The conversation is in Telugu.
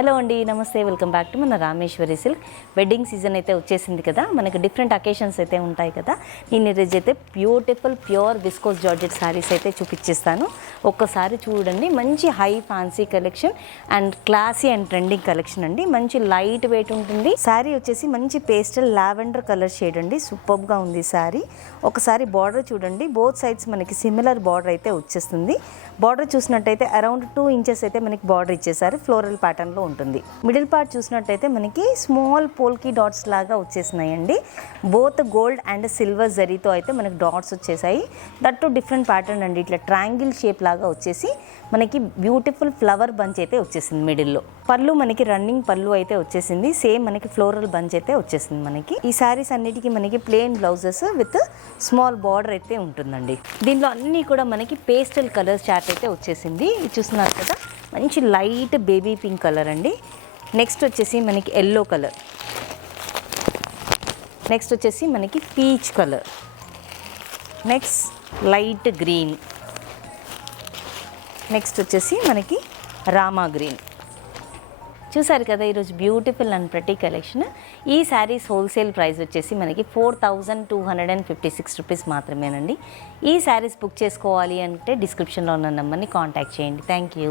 హలో అండి, నమస్తే. వెల్కమ్ బ్యాక్ టు మన రామేశ్వరి సిల్క్. వెడ్డింగ్ సీజన్ అయితే వచ్చేసింది కదా, మనకి డిఫరెంట్ అకేషన్స్ అయితే ఉంటాయి కదా. నేను ఈరోజు అయితే beautiful pure viscose georgette saris అయితే చూపించేస్తాను. ఒక్కసారి చూడండి, మంచి high fancy collection and classy and trending collection అండి. మంచి లైట్ వెయిట్ ఉంటుంది. శారీ వచ్చేసి మంచి పేస్టల్ లావెండర్ కలర్ షేడ్ అండి. సూపర్గా ఉంది శారీ. ఒకసారి బార్డర్ చూడండి, బోత్ సైడ్స్ మనకి సిమిలర్ బార్డర్ అయితే వచ్చేస్తుంది. బార్డర్ చూసినట్టయితే అరౌండ్ 2 ఇంచెస్ అయితే మనకి బార్డర్ ఇచ్చేసారు. ఫ్లోరల్ ప్యాటర్న్లో ఉంటుంది. మిడిల్ పార్ట్ చూసినట్టయితే మనకి స్మాల్ పోల్కి డాట్స్ లాగా వచ్చేసినాయండి. బోత్ గోల్డ్ అండ్ సిల్వర్ జరీతో అయితే మనకి డాట్స్ వచ్చేసాయి. దట్ డిఫరెంట్ ప్యాటర్న్ అండి. ఇట్లా ట్రయాంగిల్ షేప్ లాగా వచ్చేసి మనకి బ్యూటిఫుల్ ఫ్లవర్ బంచ్ అయితే వచ్చేసింది. మిడిల్లో పళ్ళు మనకి రన్నింగ్ పళ్ళు అయితే వచ్చేసింది. సేమ్ మనకి ఫ్లోరల్ బంచ్ అయితే వచ్చేసింది. మనకి ఈ శారీస్ అన్నిటికీ మనకి plain blouses with small border అయితే ఉంటుందండి. దీనిలో అన్నీ కూడా మనకి పేస్టల్ కలర్ చార్ట్ అయితే వచ్చేసింది. ఇది చూస్తున్నారు కదా, మంచి లైట్ బేబీ పింక్ కలర్ అండి. నెక్స్ట్ వచ్చేసి మనకి ఎల్లో కలర్, నెక్స్ట్ వచ్చేసి మనకి peach colour, next light green, next వచ్చేసి మనకి రామా గ్రీన్. చూసారు కదా, ఈరోజు బ్యూటిఫుల్ అండ్ ప్రతి కలెక్షన్. ఈ శారీస్ హోల్సేల్ ప్రైస్ వచ్చేసి మనకి 4256 రూపీస్ మాత్రమేనండి. ఈ శారీస్ బుక్ చేసుకోవాలి అంటే డిస్క్రిప్షన్లో ఉన్న నెంబర్ని కాంటాక్ట్ చేయండి. Thank you.